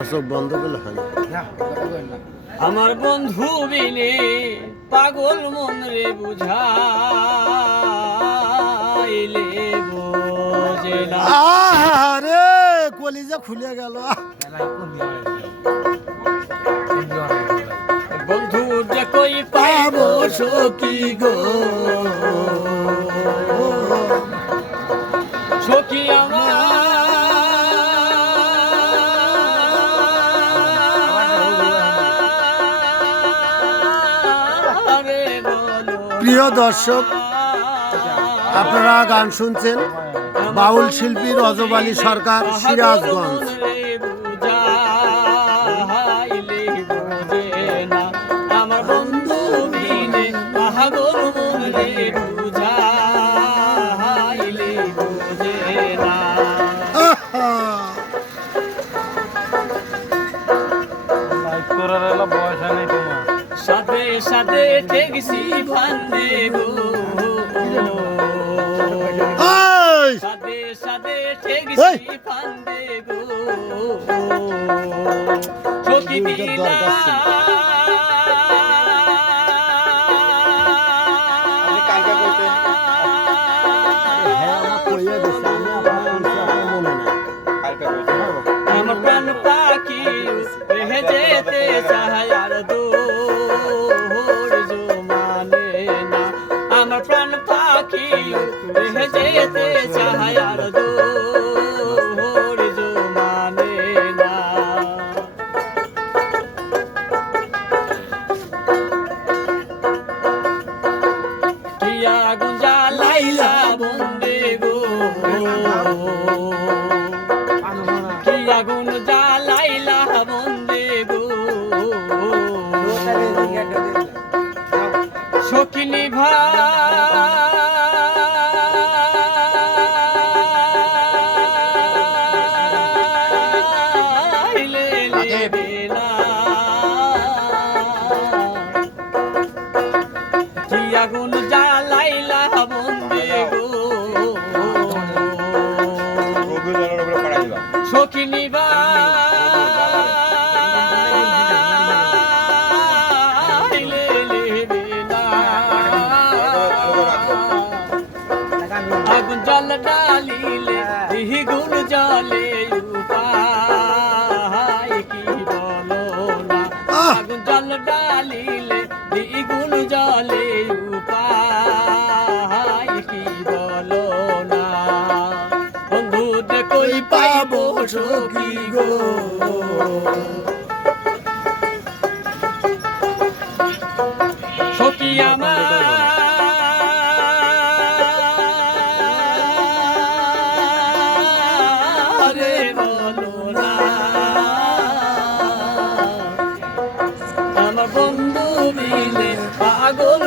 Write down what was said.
চোখ বন্ধ করলে হয় না। আমার বন্ধু বিনে পাগল মন রে বুঝাইলে বোঝে না। আরে কলিজা খুলে গেল। বন্ধু যে কই পাবো সখী গো, সখী প্রিয় দর্শক, আপনারা গান শুনছেন বাউল শিল্পী রজব আলী সরকার, সিরাজগঞ্জ। আমার বন্ধু বিনে পাগল মন রে বুঝাইলে বোঝে না। সাথে সাথে ঠেকছি ভান্ডে গো, সাথে সাথে ঠেকছি ভান্ডে গো, সখী দিলা আমার প্রাণ পাখি রেহে যেতে চায় আর দৌড় মানে না। আমার প্রাণ পাখি রেহে যেতে চায় আর দৌড় মানে না। কি আগুন জ্বালাইলা বন্দে গো, কি আগুন জ্বালাইলা বন্দে গো, সখিনী ভাইলে লেবে না। কি আগুন জ্বালাইলা বন্দে গো, সখিনী ভাইলে লেবে না। আগুন জল ডালিলে দ্বিগুণ জলে উপায় কি বলো না। আগুন জল ডালিলে দ্বিগুণ জলে উপায় কি বলো না। বন্ধু যে কই পাবো সখী গো, সখী আমার বলো না। আমার বন্ধু মিলে পাগল